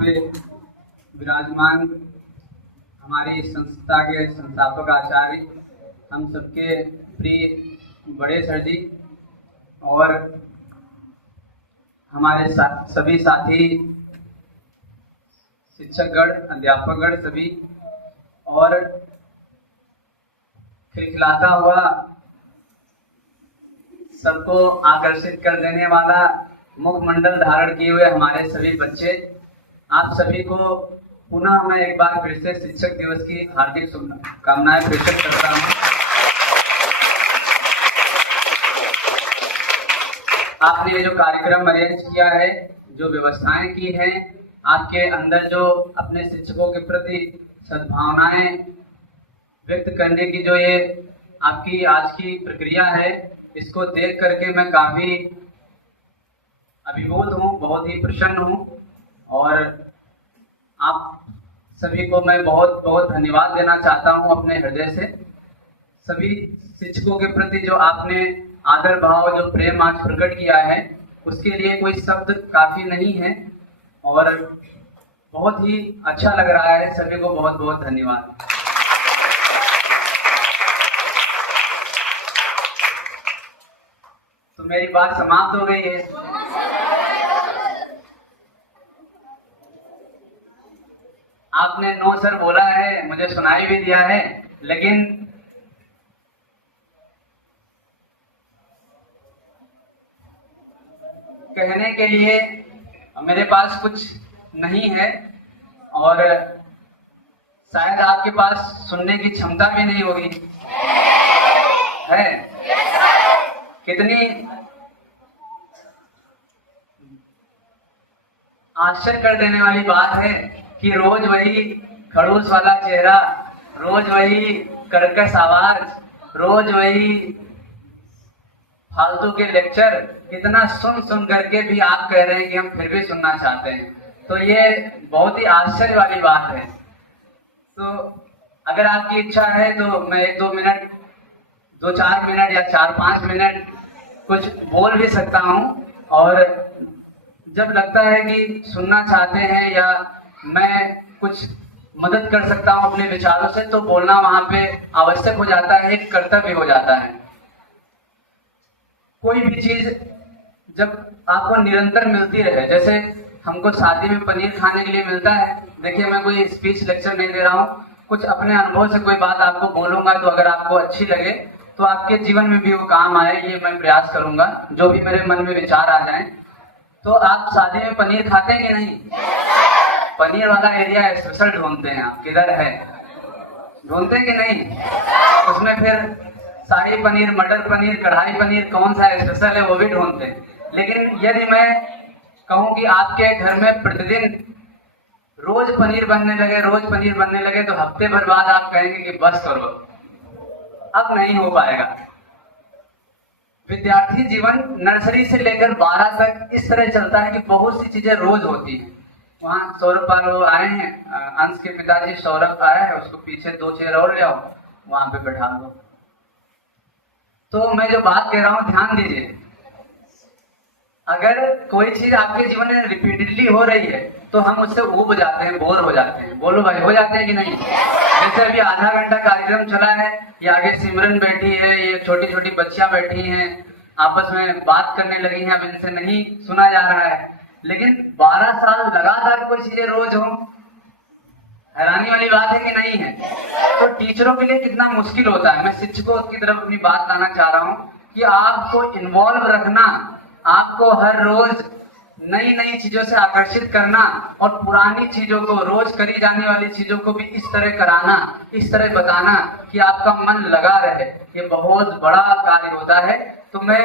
पे विराजमान हमारी संस्था के संस्थापक आचार्य, हम सबके प्रिय बड़े सर जी और हमारे सभी साथी शिक्षकगण, अध्यापकगण सभी, और खिलखिलाता हुआ सबको आकर्षित कर देने वाला मुखमंडल धारण किए हुए हमारे सभी बच्चे, आप सभी को पुनः मैं एक बार फिर से शिक्षक दिवस की हार्दिक शुभकामनाएं प्रेषित करता हूं। आपने ये जो कार्यक्रम अरेंज किया है, जो व्यवस्थाएं की हैं, आपके अंदर जो अपने शिक्षकों के प्रति सद्भावनाएं व्यक्त करने की जो ये आपकी आज की प्रक्रिया है, इसको देख करके मैं काफी अभिभूत हूँ, बहुत ही प्रसन्न हूँ और आप सभी को मैं बहुत बहुत धन्यवाद देना चाहता हूँ अपने हृदय से। सभी शिक्षकों के प्रति जो आपने आदर भाव, जो प्रेम आज प्रकट किया है, उसके लिए कोई शब्द काफी नहीं है और बहुत ही अच्छा लग रहा है। सभी को बहुत बहुत धन्यवाद। तो मेरी बात समाप्त हो गई है। आपने नो सर बोला है, मुझे सुनाई भी दिया है, लेकिन कहने के लिए मेरे पास कुछ नहीं है और शायद आपके पास सुनने की क्षमता भी नहीं होगी, है? कितनी आश्चर्य कर देने वाली बात है कि रोज वही खड़ूस वाला चेहरा, रोज वही कर्कश आवाज, रोज वही फालतू के लेक्चर, इतना सुन सुन करके भी आप कह रहे हैं कि हम फिर भी सुनना चाहते हैं। तो ये बहुत ही आश्चर्य वाली बात है। तो अगर आपकी इच्छा है तो मैं 1-2 मिनट, 2-4 मिनट या 4-5 मिनट कुछ बोल भी सकता हूँ और जब लगता है कि सुनना चाहते हैं या मैं कुछ मदद कर सकता हूँ अपने विचारों से, तो बोलना वहां पे आवश्यक हो जाता है, एक कर्तव्य हो जाता है। कोई भी चीज जब आपको निरंतर मिलती रहे, जैसे हमको शादी में पनीर खाने के लिए मिलता है। देखिए, मैं कोई स्पीच लेक्चर नहीं दे रहा हूँ, कुछ अपने अनुभव से कोई बात आपको बोलूंगा, तो अगर आपको अच्छी लगे तो आपके जीवन में भी वो काम आए, ये मैं प्रयास करूंगा। जो भी मेरे मन में विचार आ जाए। तो आप शादी में पनीर खाते हैं कि नहीं? पनीर वाला एरिया स्पेशल ढूंढते हैं आप, किधर है, ढूंढते हैं कि नहीं? उसमें फिर शाही पनीर, मटर पनीर, कढ़ाई पनीर, कौन सा स्पेशल है वो भी ढूंढते हैं। लेकिन यदि मैं कहूं कि आपके घर में प्रतिदिन रोज पनीर बनने लगे, रोज पनीर बनने लगे, तो हफ्ते भर बाद आप कहेंगे कि बस करो, अब नहीं हो पाएगा। विद्यार्थी जीवन नर्सरी से लेकर 12 तक इस तरह चलता है कि बहुत सी चीजें रोज होती हैं। वहाँ सौरभ पाल आए हैं, अंश के पिताजी सौरभ आया है, उसको पीछे 2 चेयर और ले आओ, वहां पे बैठा दो। तो मैं जो बात कह रहा हूं, ध्यान दीजिए। अगर कोई चीज आपके जीवन में रिपीटेडली हो रही है तो हम उससे ऊब जाते हैं, बोर हो जाते हैं। बोलो भाई, हो जाते हैं कि नहीं? जैसे अभी आधा घंटा कार्यक्रम चला है, ये आगे सिमरन बैठी है, ये छोटी छोटी बच्चियां बैठी हैं, आपस में बात करने लगी हैं, अब इनसे नहीं सुना जा रहा है। लेकिन 12 साल लगातार कोई चीजें रोज हो, हैरानी वाली बात है कि नहीं है? तो टीचरों के लिए कितना मुश्किल होता है। मैं शिक्षकों की तरफ अपनी बात लाना चाह रहा हूँ कि आपको इन्वॉल्व रखना, आपको हर रोज नई नई चीजों से आकर्षित करना और पुरानी चीजों को, रोज करी जाने वाली चीजों को भी इस तरह कराना, इस तरह बताना कि आपका मन लगा रहे, ये बहुत बड़ा कार्य होता है। तो मैं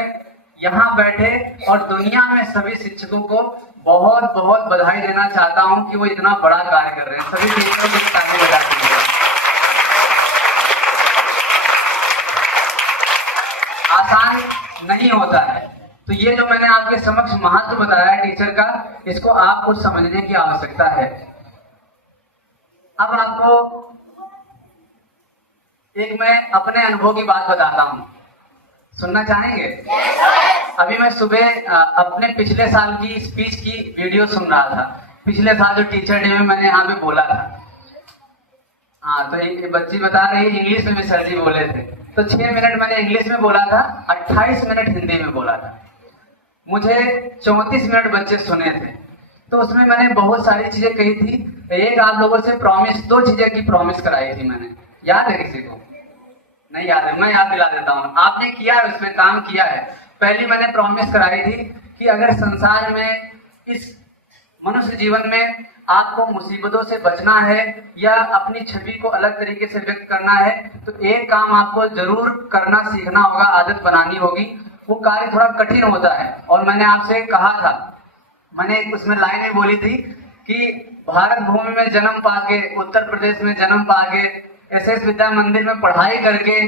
यहाँ बैठे और दुनिया में सभी शिक्षकों को बहुत बहुत बधाई देना चाहता हूँ कि वो इतना बड़ा कार्य कर रहे हैं। सभी टीचरों को ताली बजा दीजिए। आसान नहीं होता है। तो ये जो मैंने आपके समक्ष महत्व बताया है टीचर का, इसको आपको समझने की आवश्यकता है। अब आपको एक मैं अपने अनुभव की बात बताता हूं, सुनना चाहेंगे? अभी मैं सुबह अपने पिछले साल की स्पीच की वीडियो सुन रहा था। पिछले साल जो टीचर डे में मैंने यहाँ पे बोला था। हाँ, तो एक बच्ची बता रही है इंग्लिश में भी सर जी बोले थे, तो 6 मिनट मैंने इंग्लिश में बोला था, 28 मिनट हिंदी में बोला था। मुझे 34 मिनट बच्चे सुने थे। तो उसमें मैंने बहुत सारी चीजें कही थी। एक आप लोगों से प्रॉमिस, 2 चीजें की प्रॉमिस कराई थी मैंने। याद है किसी को? नहीं याद है, मैं याद दिला देता हूँ। आपने किया है, उसमें काम किया है। पहली मैंने प्रॉमिस कराई थी कि अगर संसार में, इस मनुष्य जीवन में आपको मुसीबतों से बचना है या अपनी छवि को अलग तरीके से व्यक्त करना है, तो एक काम आपको जरूर करना सीखना होगा, आदत बनानी होगी। वो कार्य थोड़ा कठिन होता है। और मैंने आपसे कहा था, मैंने उसमें लाइनें बोली थी कि भारत भूमि में जन्म पाके, उत्तर प्रदेश में जन्म पाके, एसएस विद्या मंदिर में पढ़ाई करके,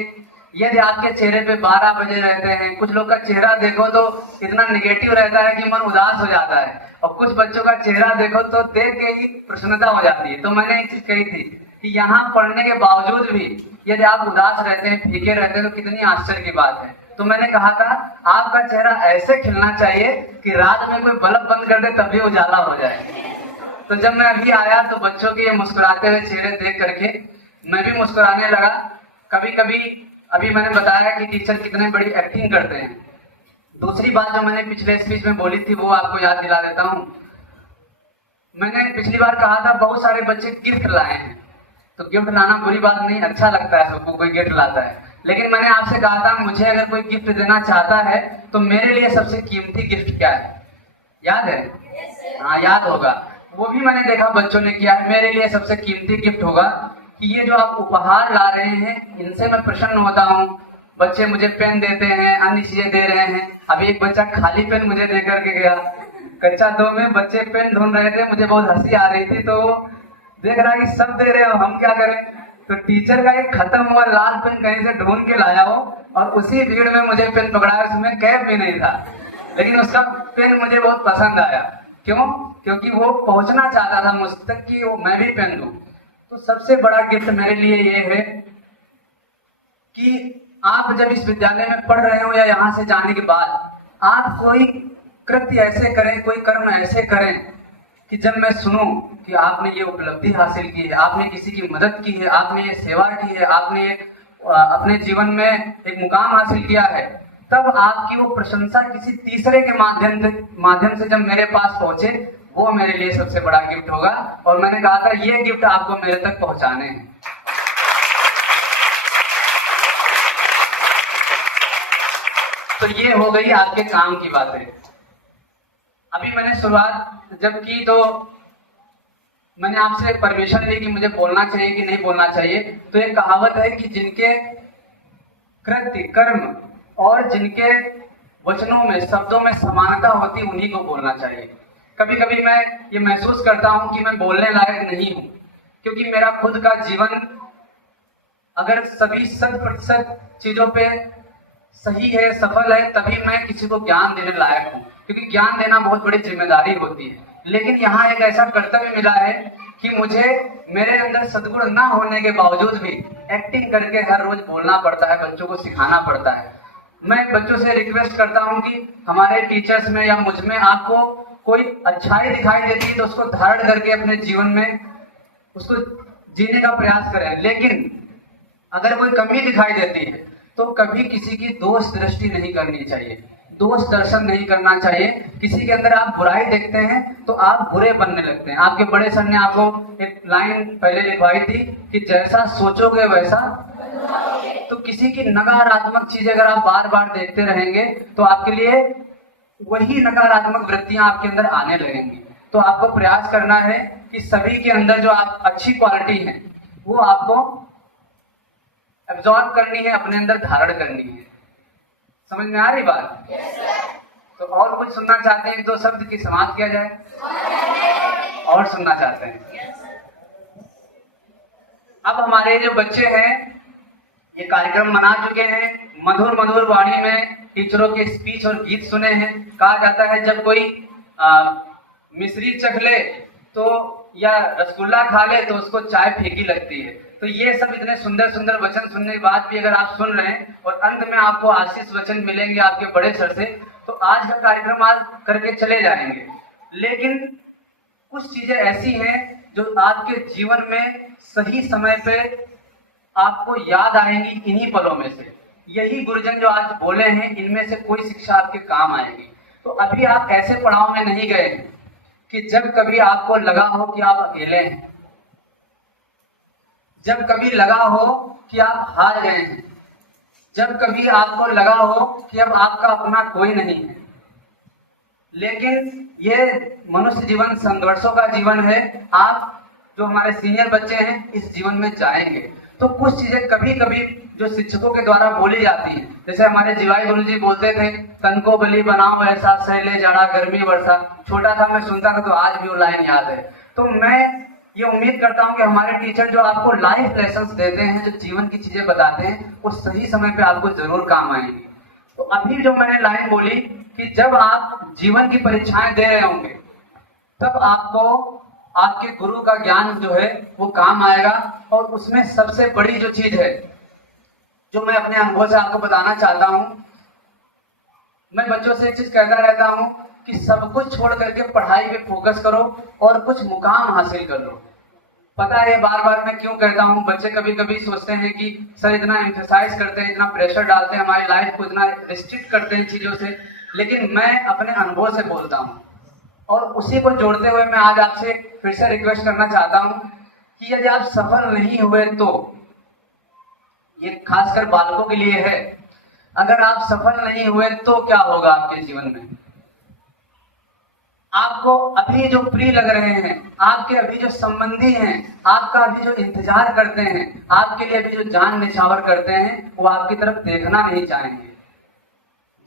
यदि आपके चेहरे पे 12 बजे रहते हैं, कुछ लोग का चेहरा देखो तो इतना निगेटिव रहता है कि मन उदास हो जाता है, और कुछ बच्चों का चेहरा देखो तो देख के ही प्रसन्नता हो जाती है। तो मैंने एक चीज कही थी कि यहाँ पढ़ने के बावजूद भी यदि आप उदास रहते हैं, फीके रहते हैं, तो कितनी आश्चर्य की बात है। तो मैंने कहा था आपका चेहरा ऐसे खिलना चाहिए कि रात में कोई बल्ब बंद कर दे तब भी उजाला हो जाए। तो जब मैं अभी आया तो बच्चों के मुस्कुराते हुए चेहरे देख करके मैं भी मुस्कुराने लगा। कभी कभी अभी मैंने बताया कि टीचर कितने बड़ी एक्टिंग करते हैं। दूसरी बात जो मैंने पिछले स्पीच में बोली थी वो आपको याद दिला देता हूँ। मैंने पिछली बार कहा था बहुत सारे बच्चे गिफ्ट लाए हैं। तो गिफ्ट लाना बुरी बात नहीं, अच्छा लगता है सबको कोई गिफ्ट लाता है। लेकिन मैंने आपसे कहा था मुझे अगर कोई गिफ्ट देना चाहता है तो मेरे लिए सबसे कीमती गिफ्ट क्या है? याद है? हाँ, याद होगा। वो भी मैंने देखा बच्चों ने किया है। मेरे लिए सबसे कीमती गिफ्ट होगा कि ये जो आप उपहार ला रहे हैं इनसे मैं प्रसन्न होता हूँ। बच्चे मुझे पेन देते हैं, अन्य चीजें दे रहे हैं। अभी एक बच्चा खाली पेन मुझे दे करके गया। कक्षा 2 में बच्चे पेन ढूंढ रहे थे, मुझे बहुत हंसी आ रही थी। तो देख रहा है कि सब दे रहे हो, हम क्या करें। तो टीचर का एक खत्म हुआ लाल पेन कहीं से ढूंढ के लाया हो और उसी भीड़ में मुझे पेन पकड़ाया। उसमें कैप भी नहीं था, लेकिन उसका पेन मुझे बहुत पसंद आया। क्यों? क्योंकि वो पहुंचना चाहता था मुझ तक कि वो मैं भी पेन दूं। तो सबसे बड़ा गिफ्ट मेरे लिए ये है कि आप जब इस विद्यालय में पढ़ रहे हो या यहाँ से जाने के बाद आप कोई कृत्य ऐसे करें, कोई कर्म ऐसे करें कि जब मैं सुनूं कि आपने ये उपलब्धि हासिल की है, आपने किसी की मदद की है, आपने ये सेवा की है, आपने ये अपने जीवन में एक मुकाम हासिल किया है, तब आपकी वो प्रशंसा किसी तीसरे के माध्यम से जब मेरे पास पहुंचे, वो मेरे लिए सबसे बड़ा गिफ्ट होगा। और मैंने कहा था ये गिफ्ट आपको मेरे तक पहुंचाने हैं। तो ये हो गई आपके काम की बातें। अभी मैंने शुरुआत जब की तो मैंने आपसे परमिशन ली कि मुझे बोलना चाहिए कि नहीं बोलना चाहिए। तो एक कहावत है कि जिनके कृत्य, कर्म और जिनके वचनों में, शब्दों में समानता होती उन्हीं को बोलना चाहिए। कभी कभी मैं ये महसूस करता हूं कि मैं बोलने लायक नहीं हूं, क्योंकि मेरा खुद का जीवन अगर सभी 100% चीजों पे सही है, सफल है, तभी मैं किसी को ज्ञान देने लायक हूं। क्योंकि ज्ञान देना बहुत बड़ी जिम्मेदारी होती है। लेकिन यहाँ एक ऐसा कर्तव्य मिला है कि मुझे मेरे अंदर सद्गुण न होने के बावजूद भी एक्टिंग करके हर रोज बोलना पड़ता है, बच्चों को सिखाना पड़ता है। मैं बच्चों से रिक्वेस्ट करता हूं कि हमारे टीचर्स में या मुझ में आपको कोई अच्छाई दिखाई देती है तो उसको धारण करके अपने जीवन में उसको जीने का प्रयास करें। लेकिन अगर कोई कमी दिखाई देती है तो कभी किसी की दोष दृष्टि नहीं करनी चाहिए, दोष दर्शन नहीं करना चाहिए। किसी के अंदर आप बुराई देखते हैं तो आप बुरे बनने लगते हैं। आपके बड़े सर ने आपको एक लाइन पहले लिखवाई थी कि जैसा सोचोगे वैसा। तो किसी की नकारात्मक चीजें अगर आप बार बार देखते रहेंगे तो आपके लिए वही नकारात्मक वृत्तियां आपके अंदर आने लगेंगी। तो आपको प्रयास करना है कि सभी के अंदर जो आप अच्छी क्वालिटी है वो आपको एब्जॉर्ब करनी है, अपने अंदर धारण करनी है। समझ में आ रही बात? तो और कुछ सुनना चाहते हैं? 2 शब्द की समाप्त किया जाए। और सुनना चाहते हैं? अब हमारे जो बच्चे हैं ये कार्यक्रम मना चुके हैं, मधुर मधुर वाणी में टीचरों के स्पीच और गीत सुने हैं। कहा जाता है जब कोई मिश्री चख ले तो या रसगुल्ला खा ले तो उसको चाय फीकी लगती है। तो ये सब इतने सुंदर सुंदर वचन सुनने के बाद भी अगर आप सुन रहे हैं और अंत में आपको आशीष वचन मिलेंगे आपके बड़े सर से, तो आज का कार्यक्रम आज करके चले जाएंगे। लेकिन कुछ चीजें ऐसी हैं जो आपके जीवन में सही समय पे आपको याद आएंगी इन्हीं पलों में से। यही गुरुजन जो आज बोले हैं, इनमें से कोई शिक्षा आपके काम आएगी। तो अभी आप ऐसे पड़ाव में नहीं गए कि जब कभी आपको लगा हो कि आप अकेले हैं, जब कभी लगा हो कि आप हार गए हैं, जब कभी आपको लगा हो कि अब आपका अपना कोई नहीं है। लेकिन ये मनुष्य जीवन संघर्षों का जीवन है। आप जो हमारे सीनियर बच्चे हैं इस जीवन में जाएंगे तो कुछ चीजें कभी कभी जो शिक्षकों के द्वारा बोली जाती हैं, जैसे हमारे जीवाई गुरु जी बोलते थे, तन को बलि बनाओ ऐसा सहले जाड़ा गर्मी वर्षा। छोटा था, मैं सुनता था तो आज भी वो लाइन याद है। तो मैं ये उम्मीद करता हूँ कि हमारे टीचर जो आपको लाइफ लेसन्स देते हैं, जो जीवन की चीजें बताते हैं, वो सही समय पे आपको जरूर काम आएंगी। तो अभी जो मैंने लाइन बोली कि जब आप जीवन की परीक्षाएं दे रहे होंगे तब आपको आपके गुरु का ज्ञान जो है वो काम आएगा। और उसमें सबसे बड़ी जो चीज है जो मैं अपने अनुभव से आपको बताना चाहता हूं, मैं बच्चों से एक चीज कहता रहता हूं कि सब कुछ छोड़ करके पढ़ाई पे फोकस करो और कुछ मुकाम हासिल कर लो। पता है ये बार बार मैं क्यों कहता हूँ, बच्चे कभी कभी सोचते हैं कि सर इतना एम्फेसाइज करते हैं, इतना प्रेशर डालते हैं, हमारी लाइफ को इतना रिस्ट्रिक्ट करते हैं चीजों से, लेकिन मैं अपने अनुभव से बोलता हूँ। और उसी को जोड़ते हुए मैं आज आपसे फिर से रिक्वेस्ट करना चाहता हूँ कि यदि आप सफल नहीं हुए तो, ये खासकर बालकों के लिए है, अगर आप सफल नहीं हुए तो क्या होगा आपके जीवन में। आपको अभी जो प्रिय लग रहे हैं, आपके अभी जो संबंधी हैं, आपका अभी जो इंतजार करते हैं, आपके लिए अभी जो जान निछावर करते हैं, वो आपकी तरफ देखना नहीं चाहेंगे।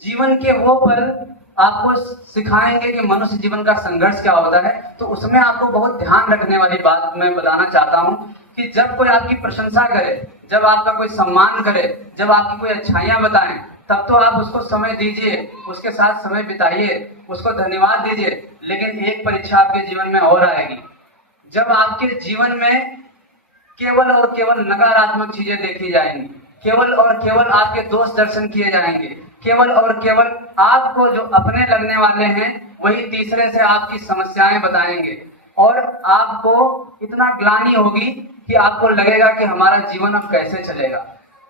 जीवन के वो पल आपको सिखाएंगे कि मनुष्य जीवन का संघर्ष क्या होता है। तो उसमें आपको बहुत ध्यान रखने वाली बात मैं बताना चाहता हूं कि जब कोई आपकी प्रशंसा करे, जब आपका कोई सम्मान करे, जब आपकी कोई अच्छाइयां बताएं, तब तो आप उसको समय दीजिए, उसके साथ समय बिताइए, उसको धन्यवाद दीजिए। लेकिन एक परीक्षा आपके जीवन में और आएगी, जब आपके जीवन में केवल और केवल नकारात्मक चीजें देखी जाएंगी, केवल और केवल आपके दोष दर्शन किए जाएंगे, केवल और केवल आपको जो अपने लगने वाले हैं वही तीसरे से आपकी समस्याएं बताएंगे। और आपको इतना ग्लानि होगी कि आपको लगेगा कि हमारा जीवन अब कैसे चलेगा।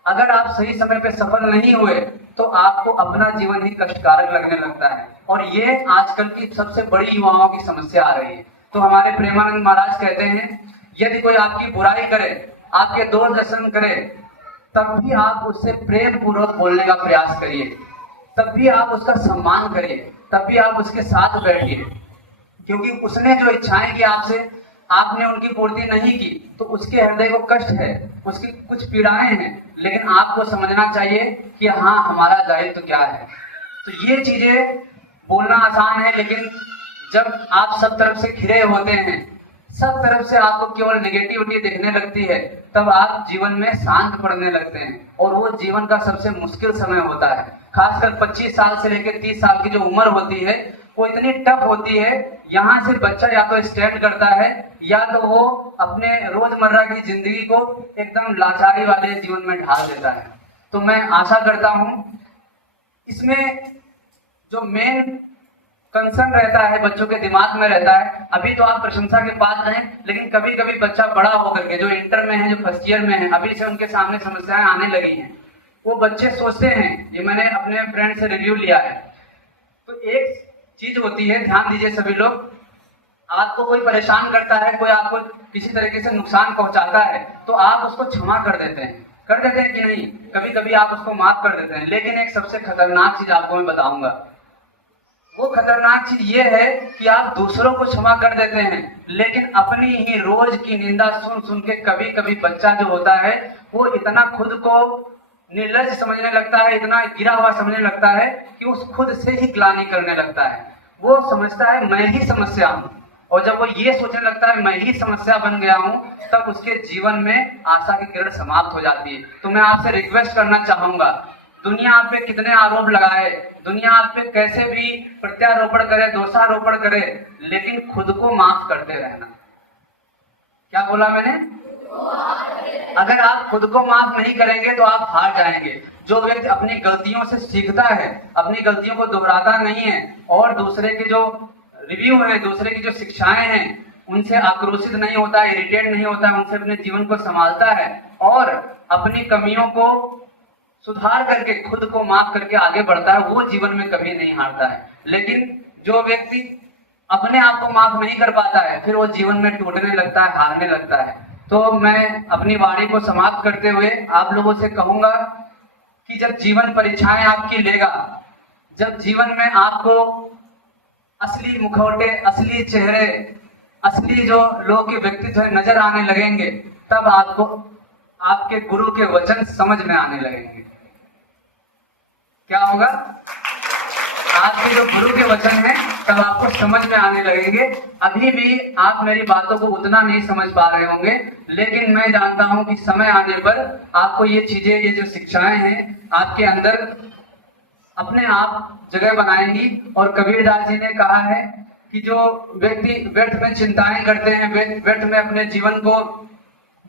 अगर आप सही समय पे सफल नहीं हुए तो आपको अपना जीवन ही कष्टकारक लगने लगता है। और ये आजकल की सबसे बड़ी युवाओं की समस्या आ रही है। तो हमारे प्रेमानंद महाराज कहते हैं, यदि कोई आपकी बुराई करे, आपके दोष दर्शन करे, तब भी आप उससे प्रेम पूर्वक बोलने का प्रयास करिए, तब भी आप उसका सम्मान करिए, तब भी आप उसके साथ बैठिए। क्योंकि उसने जो इच्छाएं की आपसे, आपने उनकी पूर्ति नहीं की तो उसके हृदय को कष्ट है, उसकी कुछ पीड़ाएं हैं, लेकिन आपको समझना चाहिए कि हाँ हमारा दायित्व क्या है। तो ये चीजें बोलना आसान है, लेकिन जब आप सब तरफ से घिरे होते हैं, सब तरफ से आपको केवल नेगेटिविटी दिखने लगती है, तब आप जीवन में शांत पड़ने लगते हैं। और वो जीवन का सबसे मुश्किल समय होता है। खासकर 25 साल से लेकर 30 साल की जो उम्र होती है वो इतनी टफ होती है। यहाँ से बच्चा या तो स्टैंड करता है या तो वो अपने रोजमर्रा की जिंदगी को एकदम लाचारी वाले जीवन में ढाल देता है। तो मैं आशा करता हूँ इसमें जो मेन कंसर्न रहता है बच्चों के दिमाग में रहता है, अभी तो आप प्रशंसा के पास रहें, लेकिन कभी कभी बच्चा बड़ा होकर के, जो इंटर में है, जो फर्स्ट ईयर में है, अभी से उनके सामने समस्याएं आने लगी हैं, वो बच्चे सोचते हैं, ये मैंने अपने फ्रेंड से रिव्यू लिया है। तो एक चीज होती है, ध्यान दीजिए सभी लोग, आपको कोई परेशान करता है, कोई आपको किसी तरीके से नुकसान पहुंचाता है तो आप उसको क्षमा कर देते हैं कि नहीं? कभी कभी आप उसको माफ कर देते हैं। लेकिन एक सबसे खतरनाक चीज आपको मैं बताऊंगा, वो खतरनाक चीज ये है कि आप दूसरों को क्षमा कर देते हैं, लेकिन अपनी ही रोज की निंदा सुन सुन के कभी कभी बच्चा जो होता है वो इतना खुद को निर्लज समझने लगता है, इतना गिरा हुआ समझने लगता है कि उस खुद से ही ग्लानि करने लगता है। वो समझता है मैं ही समस्या हूं, और जब वो ये सोचने लगता है मैं ही समस्या बन गया हूं, तब उसके जीवन में आशा की किरण समाप्त हो जाती है। तो मैं आपसे रिक्वेस्ट करना चाहूंगा, दुनिया आप पे कितने आरोप लगाए, दुनिया आप पे कैसे भी प्रत्यारोपण करे, दोषारोपण करे, लेकिन खुद को माफ करते रहना। क्या बोला मैंने? अगर आप खुद को माफ नहीं करेंगे तो आप हार जाएंगे। जो व्यक्ति अपनी गलतियों से सीखता है, अपनी गलतियों को दोहराता नहीं है और दूसरे के जो रिव्यू है, दूसरे की जो शिक्षाएं हैं उनसे आक्रोशित नहीं होता, इरिटेट नहीं होता, उनसे अपने जीवन को संभालता है और अपनी कमियों को सुधार करके खुद को माफ करके आगे बढ़ता है, वो जीवन में कभी नहीं हारता है। लेकिन जो व्यक्ति अपने आप को माफ नहीं कर पाता है फिर वो जीवन में टूटने लगता है, हारने लगता है। तो मैं अपनी वाणी को समाप्त करते हुए आप लोगों से कहूंगा कि जब जीवन परीक्षाएं आपकी लेगा, जब जीवन में आपको असली मुखौटे, असली चेहरे, असली जो लोग के व्यक्तित्व नजर आने लगेंगे, तब आपको आपके गुरु के वचन समझ में आने लगेंगे। क्या होगा? आपके जो गुरु के वचन हैं तब आपको समझ में आने लगेंगे। अभी भी आप मेरी बातों को उतना नहीं समझ पा रहे होंगे, लेकिन मैं जानता हूं कि समय आने पर आपको ये चीजें, ये जो शिक्षाएं हैं आपके अंदर अपने आप जगह बनाएंगी। और कबीरदास जी ने कहा है कि जो व्यक्ति व्यर्थ में चिंताएं करते हैं, व्यर्थ में अपने जीवन को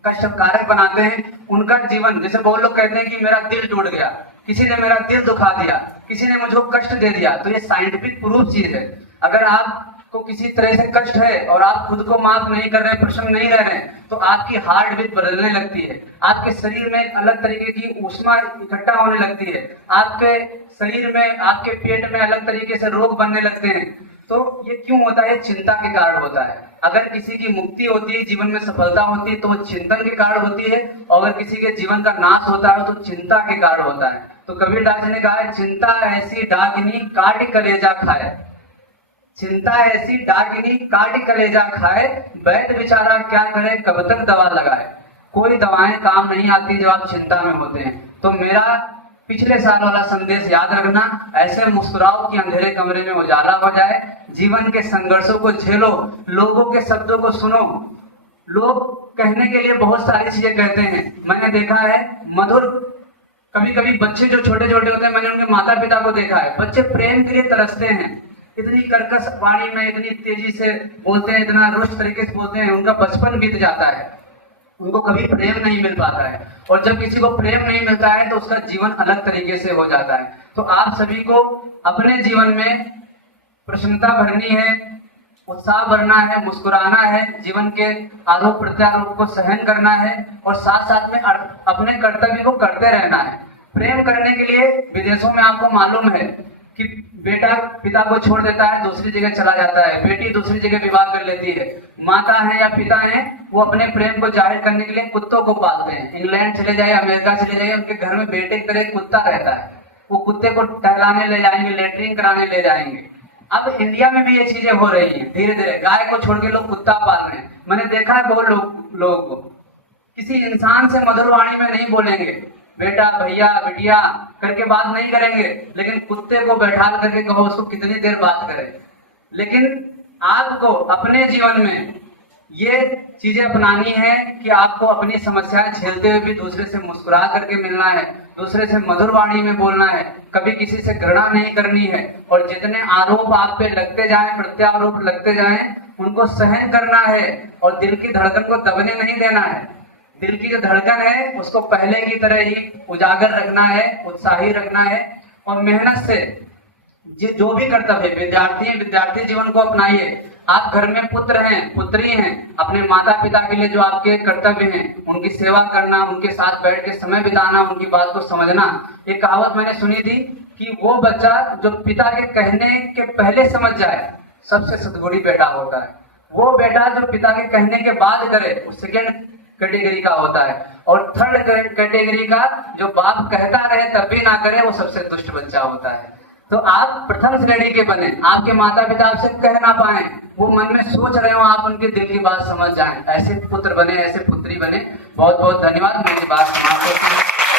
कष्टकारक बनाते हैं, उनका जीवन, जैसे बहुत लोग कहते हैं कि मेरा दिल टूट गया, किसी ने मेरा दिल दुखा दिया, किसी ने मुझको कष्ट दे दिया, तो ये साइंटिफिक प्रूफ चीज है। अगर आपको किसी तरह से कष्ट है और आप खुद को माफ नहीं कर रहे, प्रसन्न नहीं रह रहे, तो आपकी हार्ट बीट बदलने लगती है, आपके शरीर में एक अलग तरीके की ऊष्मा इकट्ठा होने लगती है, आपके शरीर में, आपके पेट में अलग तरीके से रोग बनने लगते हैं। तो ये क्यों होता है? चिंता के कारण होता है। अगर किसी की मुक्ति होती है, जीवन में सफलता होती है, तो वो चिंतन के कारण होती है, और अगर किसी के जीवन का नाश होता है तो चिंता के कारण होता है। तो कबीरदास जी ने कहा है, चिंता ऐसी डाकिनी काट कलेजा खाए, चिंता ऐसी डाकिनी काट कलेजा खाए, वैद्य बेचारा क्या करे कब तक दवा लगाए। कोई दवाएं काम नहीं आती जब आप चिंता में होते हैं। तो मेरा पिछले साल वाला संदेश याद रखना, ऐसे मुस्कुराओ कि अंधेरे कमरे में उजाला हो जाए। जीवन के संघर्षों को झेलो, लोगों के शब्दों को सुनो। लोग कहने के लिए बहुत सारी चीजें कहते हैं। मैंने देखा है मधुर, कभी कभी बच्चे जो छोटे छोटे होते हैं, मैंने उनके माता पिता को देखा है, बच्चे प्रेम के लिए तरसते हैं, इतनी कर्कश वाणी में इतनी तेजी से बोलते हैं, इतना रुष्ट तरीके से बोलते हैं, उनका बचपन बीत जाता है, उनको कभी प्रेम नहीं मिल पाता है। और जब किसी को प्रेम नहीं मिलता है तो उसका जीवन अलग तरीके से हो जाता है। तो आप सभी को अपने जीवन में प्रसन्नता भरनी है, उत्साह भरना है, मुस्कुराना है, जीवन के आरोप प्रत्यारोप को सहन करना है, और साथ साथ में अपने कर्तव्य को करते रहना है। प्रेम करने के लिए विदेशों में आपको मालूम है कि बेटा पिता को छोड़ देता है, दूसरी जगह चला जाता है, बेटी दूसरी जगह विवाह कर लेती है। माता है या पिता है, वो अपने प्रेम को जाहिर करने के लिए कुत्तों को पालते हैं। इंग्लैंड चले जाए, अमेरिका चले जाए, उनके घर में बेटे की तरह कुत्ता रहता है, वो कुत्ते को टहलाने ले जाएंगे, लेटरिन कराने ले जाएंगे। अब इंडिया में भी ये चीजें हो रही है धीरे धीरे, गाय को छोड़ के लोग कुत्ता पाल रहे हैं। मैंने देखा है बहुत लोगों को किसी इंसान से मधुर वाणी में नहीं बोलेंगे, बेटा भैया बिटिया करके बात नहीं करेंगे, लेकिन कुत्ते को बैठा करके कहो उसको कितनी देर बात करें। लेकिन आपको अपने जीवन में ये चीजें अपनानी है कि आपको अपनी समस्याएं झेलते हुए भी दूसरे से मुस्कुरा करके मिलना है, दूसरे से मधुर वाणी में बोलना है, कभी किसी से घृणा नहीं करनी है। और जितने आरोप आप पे लगते जाएं, प्रत्यारोप लगते जाएं, उनको सहन करना है और दिल की धड़कन को दबने नहीं देना है। दिल की जो धड़कन है उसको पहले की तरह ही उजागर रखना है, उत्साही रखना है, और मेहनत से जो भी कर्तव्य विद्यार्थी जीवन को अपनाइए। आप घर में पुत्र हैं, पुत्री हैं, अपने माता पिता के लिए जो आपके कर्तव्य हैं उनकी सेवा करना, उनके साथ बैठ के समय बिताना, उनकी बात को समझना। एक कहावत मैंने सुनी थी कि वो बच्चा जो पिता के कहने के पहले समझ जाए सबसे सद्गुणी बेटा होता है। वो बेटा जो पिता के कहने के बाद करे वो सेकेंड कैटेगरी का होता है, और थर्ड कैटेगरी का जो बाप कहता रहे तब भी ना करे वो सबसे दुष्ट बच्चा होता है। तो आप प्रथम श्रेणी के बने, आपके माता पिता आपसे कह ना पाए, वो मन में सोच रहे हो, आप उनके दिल की बात समझ जाएं, ऐसे पुत्र बने, ऐसे पुत्री बने। बहुत बहुत धन्यवाद। मेरी बात समाप्त होती है।